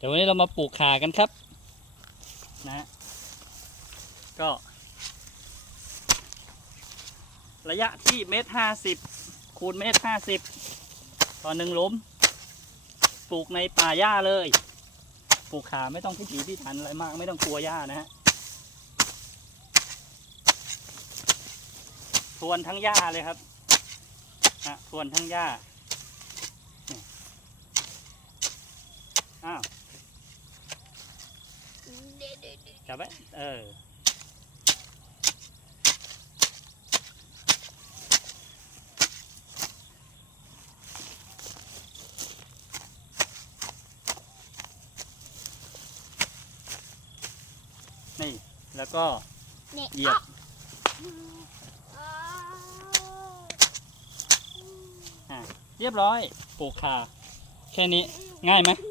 เดี๋ยววันนี้เรามาปลูกขากันครับนะ ก็ ระยะที่เมตรห้าสิบคูณเมตรห้าสิบต่อหนึ่งลุมปลูกในป่าหญ้าเลย ปลูกขาไม่ต้องพิถีพิถันอะไรมากไม่ต้องกลัวหญ้านะฮะทวนทั้งหญ้าเลยครับอะทวนทั้งหญ้านี่อ้าว จับไว้เออนี่ แล้วก็เนี่ยเหยียบเรียบร้อยปลูกขาแค่นี้ง่ายไหมอื